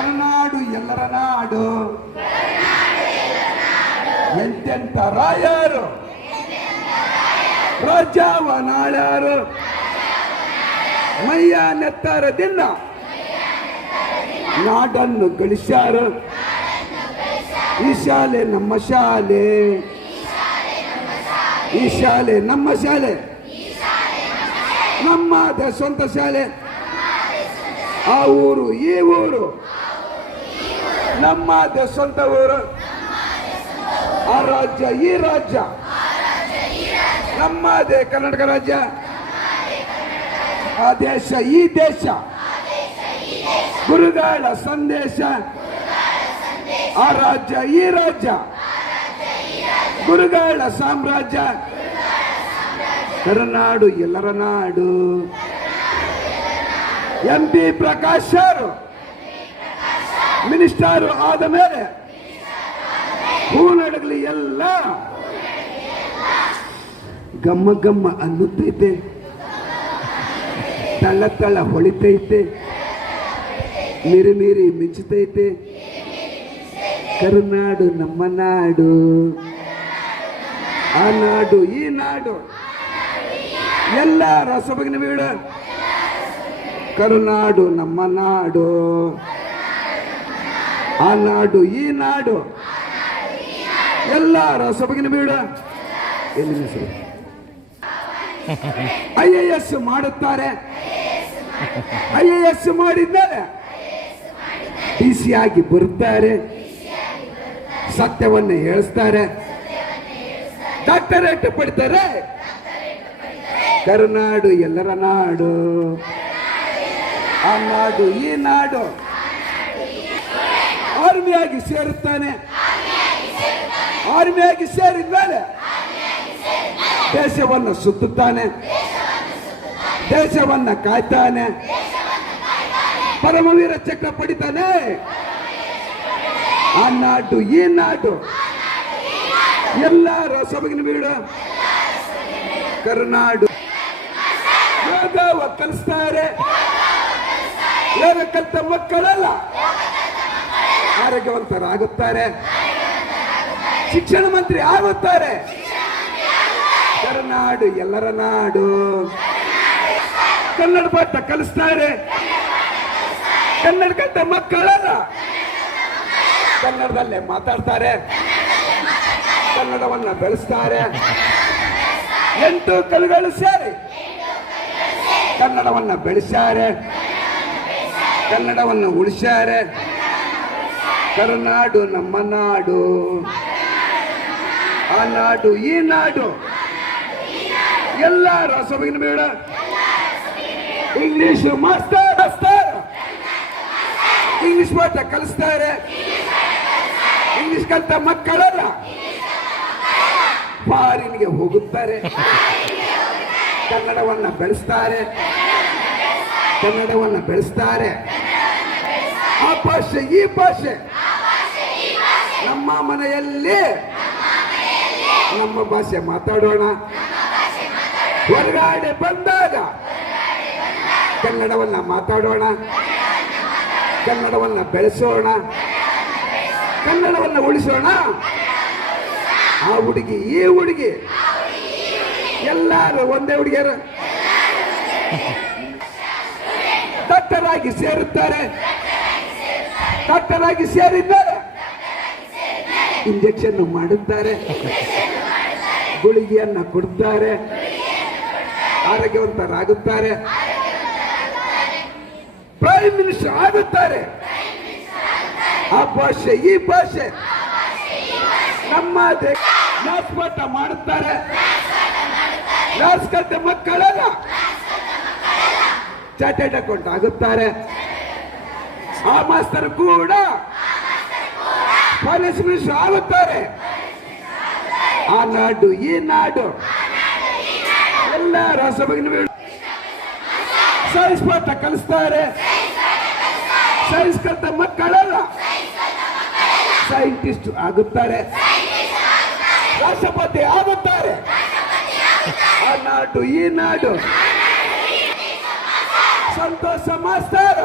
ಕರುನಾಡು ಎಲ್ಲರ ನಾಡು, ಎಂತೆಂತ ರಾಯರು ರಾಜವನಾಳ್ಯಾರು, ಮೈಯ ನೆತ್ತರದಿಂದ ನಾಡನ್ನು ಗಳಿಸ್ಯಾರು. ಈ ಶಾಲೆ ನಮ್ಮ ಶಾಲೆ, ಈ ಶಾಲೆ ನಮ್ಮ ಶಾಲೆ, ನಮ್ಮದೇ ಸ್ವಂತ ಶಾಲೆ. ಆ ಊರು ಈ ಊರು ನಮ್ಮದೇ ಸ್ವಂತ ಊರು. ಆ ರಾಜ್ಯ ಈ ರಾಜ್ಯ ನಮ್ಮದೇ ಕರ್ನಾಟಕ ರಾಜ್ಯ. ಆ ದೇಶ ಈ ದೇಶ ಗುರುಗಳ ಸಂದೇಶ. ಆ ರಾಜ್ಯ ಈ ರಾಜ್ಯ ಗುರುಗಳ ಸಾಮ್ರಾಜ್ಯ. ಕರುನಾಡು ಎಲ್ಲರ ನಾಡು. MP ಪ್ರಕಾಶ್ ಅವರು ಮಿನಿಸ್ಟರ್ ಆದ ಮೇಲೆ ಹೂ ನಡಗಲಿ ಎಲ್ಲ ಗಮ್ಮ ಗಮ್ಮ ಅನ್ನುತ್ತೈತೆ, ತಳ್ಳ ತಳ್ಳ ಹೊಳಿತೈತೆ, ಮೀರಿ ಮೀರಿ ಮಿಂಚುತ್ತೈತೆ. ಕರುನಾಡು ನಮ್ಮ ನಾಡು, ಆ ನಾಡು ಈ ನಾಡು ಎಲ್ಲರ ಸೊಬಗಿನ ಬೀಡು. ಕರುನಾಡು ನಮ್ಮ ನಾಡು, ಆ ನಾಡು ಈ ನಾಡು ಎಲ್ಲರ ಸೊಬಗಿನ ಬೀಡು. ಎಲ್ಲಿನ ಹೆಸರು? IAS ಮಾಡುತ್ತಾರೆ. IAS ಮಾಡಿದ್ದಾರೆ, DC ಆಗಿ ಬರುತ್ತಾರೆ, ಸತ್ಯವನ್ನು ಹೇಳಿಸ್ತಾರೆ, ಡಾಕ್ಟರೇಟ್ ಪಡಿತಾರೆ. ಕರುನಾಡು ಎಲ್ಲರ ನಾಡು, ಆ ನಾಡು ಈ ನಾಡು. ಆರ್ಮಿಯಾಗಿ ಸೇರುತ್ತಾನೆ. ಆರ್ಮಿಯಾಗಿ ಸೇರಿದ ಮೇಲೆ ದೇಶವನ್ನು ಸುತ್ತುತ್ತಾನೆ, ದೇಶವನ್ನು ಕಾಯ್ತಾನೆ, ಪರಮವೀರ ಚಕ್ರ ಪಡಿತಾನೆ. ಆ ನಾಡು ಈ ನಾಡು ಎಲ್ಲರ ಸೊಬಗಿನ ಬೀಡು. ಕರುನಾಡು ಯೋಗವ ಕಲಿಸ್ತಾರೆ. ಯೋಗ ಕಲಿತ ಮಕ್ಕಳೆಲ್ಲ ಆರೋಗ್ಯವಂತರಾಗುತ್ತಾರೆ, ಶಿಕ್ಷಣ ಮಂತ್ರಿ ಆಗುತ್ತಾರೆ. ಕರುನಾಡು ಎಲ್ಲರ ನಾಡು. ಕನ್ನಡ ಪಾಠ ಕಲಿಸ್ತಾರೆ. ಕನ್ನಡ ಕಲಿತ ಮಕ್ಕಳೆಲ್ಲ ಕನ್ನಡದಲ್ಲೇ ಮಾತಾಡ್ತಾರೆ, ಕನ್ನಡವನ್ನ ಬೆಳೆಸ್ತಾರೆ. 8 ಕವಿಗಳು ಸೇರಿ ಕನ್ನಡವನ್ನ ಬೆಳೆಸ್ಯಾರೆ, ಕನ್ನಡವನ್ನು ಉಳಿಸ್ಯಾರೆ. ಕರುನಾಡು ನಮ್ಮ ನಾಡು, ಆ ನಾಡು ಈ ನಾಡು ಎಲ್ಲರ ಸೊಬಗಿನ ಬೇಡ. ಇಂಗ್ಲಿಷ್ ಮಾಸ್ಟರ್ ಇಂಗ್ಲಿಷ್ ಪಾಠ ಕಲಿಸ್ತಾರೆ. ಇಂಗ್ಲಿಷ್ ಕಲಿತ ಮಕ್ಕಳೆಲ್ಲ ಫಾರಿನ್ಗೆ ಹೋಗುತ್ತಾರೆ, ಕನ್ನಡವನ್ನ ಬೆಳೆಸ್ತಾರೆ, ಕನ್ನಡವನ್ನ ಬೆಳೆಸ್ತಾರೆ. ಆ ಭಾಷೆ ಈ ಭಾಷೆ ನಮ್ಮ ಮನೆಯಲ್ಲಿ ನಮ್ಮ ಭಾಷೆ ಮಾತಾಡೋಣ. ಹೊರಗಡೆ ಬಂದಾಗ ಕನ್ನಡವನ್ನ ಮಾತಾಡೋಣ, ಕನ್ನಡವನ್ನ ಬೆಳೆಸೋಣ, ಕನ್ನಡವನ್ನ ಉಳಿಸೋಣ. ಆ ಹುಡುಗಿ ಈ ಹುಡುಗಿ ಎಲ್ಲರೂ ಒಂದೇ ಹುಡುಗಿಯರು ಡಾಕ್ಟರಾಗಿ ಸೇರುತ್ತಾರೆ. ಡಾಕ್ಟರಾಗಿ ಸೇರಿದ್ದಾರೆ, ಇಂಜೆಕ್ಷನ್ ಮಾಡುತ್ತಾರೆ, ಗುಳಿಗೆಯನ್ನ ಕೊಡುತ್ತಾರೆ, ಆರೋಗ್ಯವಂತರಾಗುತ್ತಾರೆ, ಪ್ರೈಮ್ ಮಿನಿಸ್ಟರ್ ಆಗುತ್ತಾರೆ. ಆ ಭಾಷೆ ಈ ಭಾಷೆ ನಮ್ಮ ಲಾಸ್ ಪಾಠ ಮಾಡುತ್ತಾರೆ. ಲಾಸ್ ಕಲಿತ ಮಕ್ಕಳೆಲ್ಲ ಚಾರ್ಟೆಡ್ ಅಕೌಂಟ್ ಆಗುತ್ತಾರೆ. ಆ ಮಾಸ್ತರ್ ಕೂಡ ಫೈನಾನ್ಸ್ ಮಿನಿಸ್ಟರ್ ಆಗುತ್ತಾರೆ. ಆ ನಾಡು ಈ ನಾಡು ಎಲ್ಲರ ಸೊಬಗಿನ ಸೈನ್ಸ್ ಪಾಠ ಕಲಿಸ್ತಾರೆ. ಸೈನ್ಸ್ ಕಲಿತ ಮಕ್ಕಳೆಲ್ಲ ಸೈಂಟಿಸ್ಟ್ ಆಗುತ್ತಾರೆ, ರಾಷ್ಟ್ರಪತಿ ಆಗುತ್ತಾರೆ. ಆ ನಾಡು ಈ ನಾಡು ಸಂತೋಷ ಮಾಸ್ಟರ್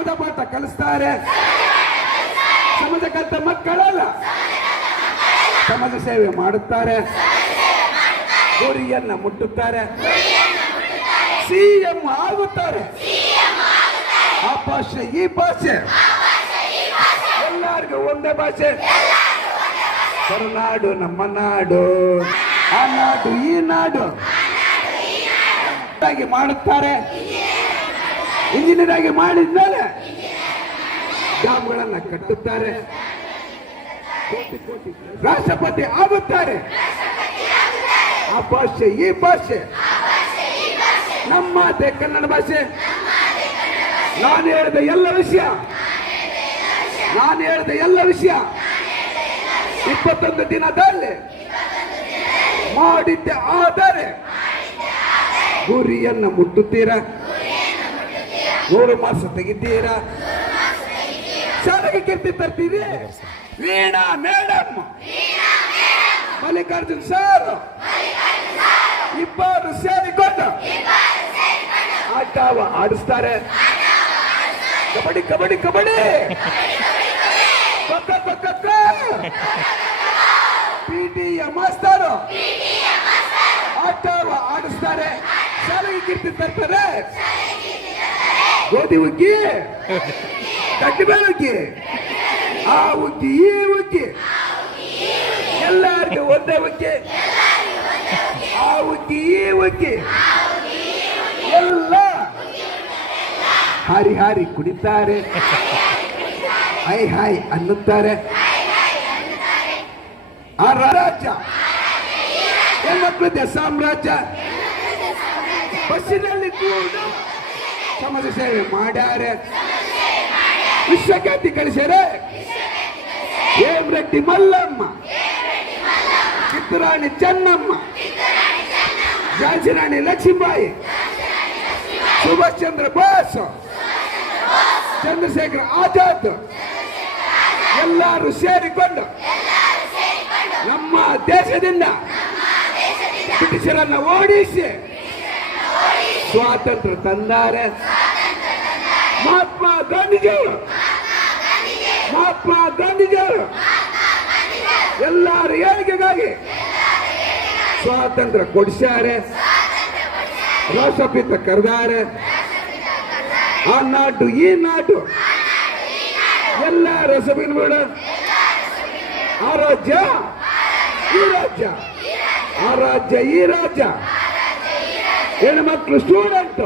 ಸಮಾಜ ಪಾಠ ಕಲಿಸ್ತಾರೆ. ಸಮಾಜ ಕಲಿತ ಮಕ್ಕಳಲ್ಲ ಸಮಾಜ ಸೇವೆ ಮಾಡುತ್ತಾರೆ. ಗುರಿಯನ್ನ ಮುಟ್ಟುತ್ತಾರೆ. ಸಿಎಂ ಆಗುತ್ತಾರೆ. ಆ ಭಾಷೆ ಈ ಭಾಷೆ ಎಲ್ಲರಿಗೂ ಒಂದೇ ಭಾಷೆ. ಕರುನಾಡು ನಮ್ಮ ನಾಡು, ಆ ನಾಡು ಈ ನಾಡು ಆಗಿ ಮಾಡುತ್ತಾರೆ. ಇಂಜಿನಿಯರ್ ಆಗಿ ಮಾಡಿದ್ಮೇಲೆ ಡ್ಯಾಮ್ಗಳನ್ನ ಕಟ್ಟುತ್ತಾರೆ. ರಾಷ್ಟ್ರಪತಿ ಆಗುತ್ತಾರೆ. ಆ ಭಾಷೆ ಈ ಭಾಷೆ ನಮ್ಮದೇ ಕನ್ನಡ ಭಾಷೆ. ನಾನು ಹೇಳಿದ ಎಲ್ಲ ವಿಷಯ 21 ದಿನದಲ್ಲಿ ಮಾಡಿದ್ದೆ. ಆದರೆ ಗುರಿಯನ್ನು ಮುಟ್ಟುತ್ತೀರಾ? 3 ಮಾಸ ತೆಗಿತೀರಾ? ಶಾಲೆಗೆ ಕೀರ್ತಿ ತರ್ತೀರಿ. ವೀಣಾ ಮೇಡಮ್, ಮಲ್ಲಿಕಾರ್ಜುನ್ ಸರ್ ಇಬ್ಬರು ಸೇರಿಕೊಂಡು ಆಟವ ಆಡಿಸ್ತಾರೆ. ಕಬಡ್ಡಿ ಕಬಡ್ಡಿ ಕಬಡ್ಡಿ ಪಕ್ಕ ಪಕ್ಕ ಪಿಟಿಯ ಮಾಸ್ತರು ಆಟವ ಆಡಿಸ್ತಾರೆ. ಶಾಲೆಗೆ ಕೀರ್ತಿ ತರ್ತಾರೆ. ಗೋಧಿ ಹುಗ್ಗಿ, ಕಟ್ಟಿ ಬೆಳಗ್ಗೆ, ಆ ಹುಗ್ಗಿ ಈ ಹುಗ್ಗಿ ಎಲ್ಲರಿಗೂ ಒಂದೇ ಹುಗ್ಗಿ. ಆ ಹುಗ್ಗಿ ಈ ಹುಗ್ಗಿ ಎಲ್ಲ ಹಾರಿ ಹಾರಿ ಕುಡಿತಾರೆ. ಹೈ ಹಾಯ್ ಅನ್ನುತ್ತಾರೆ. ಆ ರಾಜ್ಯ ಹೆಣ್ಮಕ್ಳದ್ದೇ ಸಾಮ್ರಾಜ್ಯ. ಬಸ್ಸಿನಲ್ಲಿ ಕೂಡ ಸಮಾಜ ಸೇವೆ ಮಾಡ್ಯಾರೆ. ವಿಶ್ವಖ್ಯಾತಿ ಕಳಿಸ್ಯಾರೆ. ಹೇಮರೆಡ್ಡಿ ಮಲ್ಲಮ್ಮ, ಕಿತ್ತೂರಾಣಿ ಚೆನ್ನಮ್ಮ, ಝಾನ್ಸಿ ರಾಣಿ ಲಕ್ಷ್ಮೀಬಾಯಿ, ಸುಭಾಷ್ ಚಂದ್ರ ಬೋಸ್, ಚಂದ್ರಶೇಖರ್ ಆಜಾದ್ ಎಲ್ಲರೂ ಸೇರಿಕೊಂಡು ನಮ್ಮ ದೇಶದಿಂದ ಬ್ರಿಟಿಷರನ್ನ ಓಡಿಸಿ ಸ್ವಾತಂತ್ರ್ಯ ತಂದಾರೆ. ಮಹಾತ್ಮ ಗಾಂಧೀಜಿಯವರು ಎಲ್ಲರ ಏಳಿಗೆಗಾಗಿ ಸ್ವಾತಂತ್ರ್ಯ ಕೊಡಿಸ್ಯಾರೆ. ರಾಷ್ಟ್ರಪಿತ ಕರೆದಾರೆ. ಆ ನಾಡು ಈ ನಾಡು ಎಲ್ಲ ರಸಬಿನ್ಬೇಡ. ಆ ರಾಜ್ಯ ಈ ರಾಜ್ಯ, ಆ ರಾಜ್ಯ ಈ ರಾಜ್ಯ. ಹೆಣ್ಮಕ್ಳು ಸ್ಟೂಡೆಂಟ್